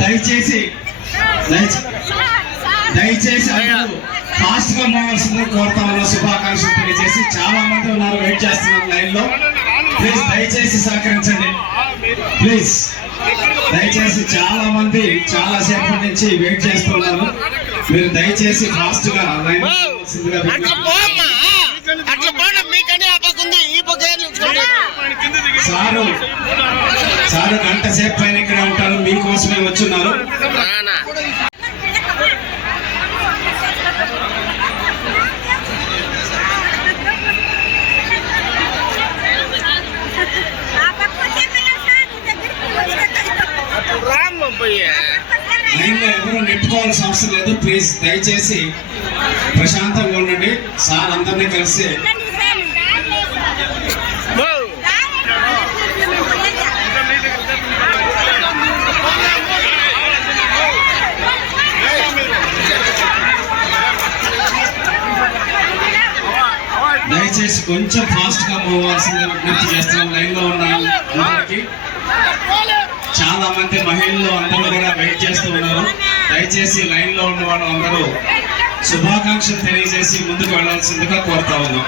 దయచేసి అందరూ ఫాస్ట్ గా పోవాల్సిందో కోరుతా ఉన్నా. శుభాకాంక్షలు తెలియజేసి చాలా మంది ఉన్నారు, వెయిట్ చేస్తున్నారు లైన్ లో. ప్లీజ్ దయచేసి సహకరించండి. ప్లీజ్ దయచేసి చాలా మంది చాలా సేపటి నుంచి వెయిట్ చేస్తున్నారు. మీరు దయచేసి ఫాస్ట్ గా లైన్ సారు గంట సేపు పైన ఇక్కడ ఉంటారు, మీకోసమే వచ్చున్నారు. లైన్ లో ఎవరు నెట్టుకోవాల్సిన అవసరం లేదు. ప్లీజ్ దయచేసి ప్రశాంతంగా ఉండండి. సార్ అందరినీ కలిసి దయచేసి కొంచెం ఫాస్ట్ గా పోవాల్సిందే విజ్ఞప్తి చేస్తున్నాం. లైన్ లో ఉన్న అందరికి చాలా మంది మహిళలు అందరూ కూడా వెయిట్ చేస్తూ ఉన్నారు. దయచేసి లైన్ లో ఉన్న వాళ్ళు అందరూ శుభాకాంక్షలు తెలియజేసి ముందుకు వెళ్లాల్సిందిగా కోరుతా ఉన్నాం.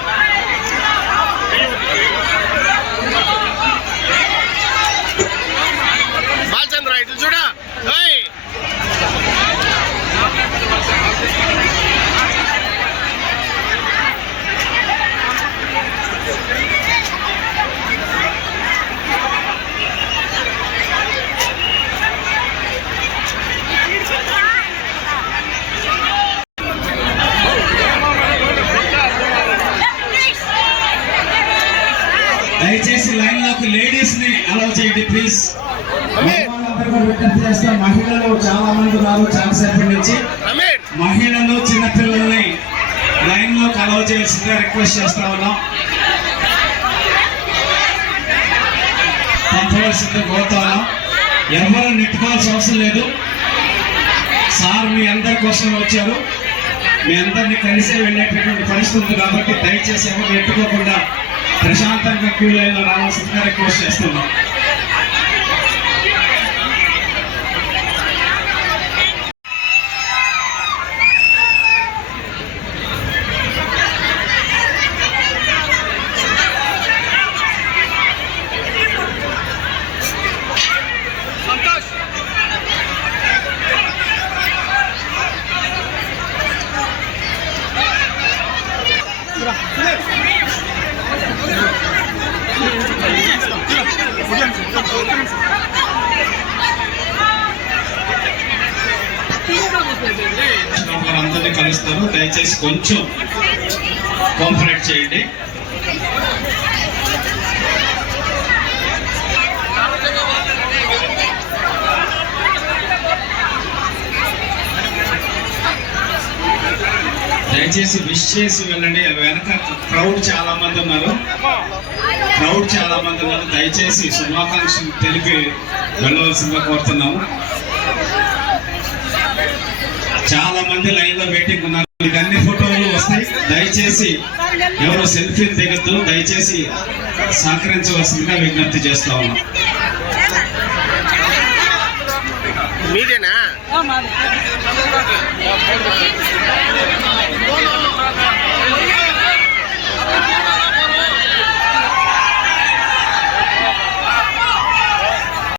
దయచేసి లైన్ లోకి లేడీస్ ని అలౌ చేయండి ప్లీజ్. మహిళలు చాలా మంది ఉన్నారు చాలా సేపటి నుంచి. మహిళలు చిన్నపిల్లల్ని లైన్ లోకి అలౌ చేయాల్సిందిగా రిక్వెస్ట్ చేస్తా ఉన్నాం. పంపవలసిందిగా కోరుతా ఉన్నాం. ఎవరు నెట్టుకోవాల్సిన అవసరం లేదు. సార్ మీ అందరి కోసం వచ్చారు. మీ అందరినీ కలిసే వెళ్ళేటటువంటి పరిస్థితి ఉంది కాబట్టి దయచేసి ఎవరు నెట్టుకోకుండా ప్రశాంతంగా క్యూ లైన్ లో రావాల్సిందిగా రిక్వెస్ట్ చేస్తున్నాం. అందరినీ కలుస్తారు. దయచేసి కొంచెం కోఆపరేట్ చేయండి. దయచేసి విష్ చేసి వెళ్ళండి. వెనక క్రౌడ్ చాలా మంది ఉన్నారు. దయచేసి శుభాకాంక్షలు తెలిపి వెళ్ళవలసిందిగా కోరుతున్నాము. చాలా మంది లైన్ లో వెయిటింగ్ ఉన్నారు. మీకు అన్ని ఫోటోలు వస్తాయి. దయచేసి ఎవరు సెల్ఫీలు దిగద్దు. దయచేసి సహకరించవలసిందిగా విజ్ఞప్తి చేస్తా ఉన్నాం. మీదేనా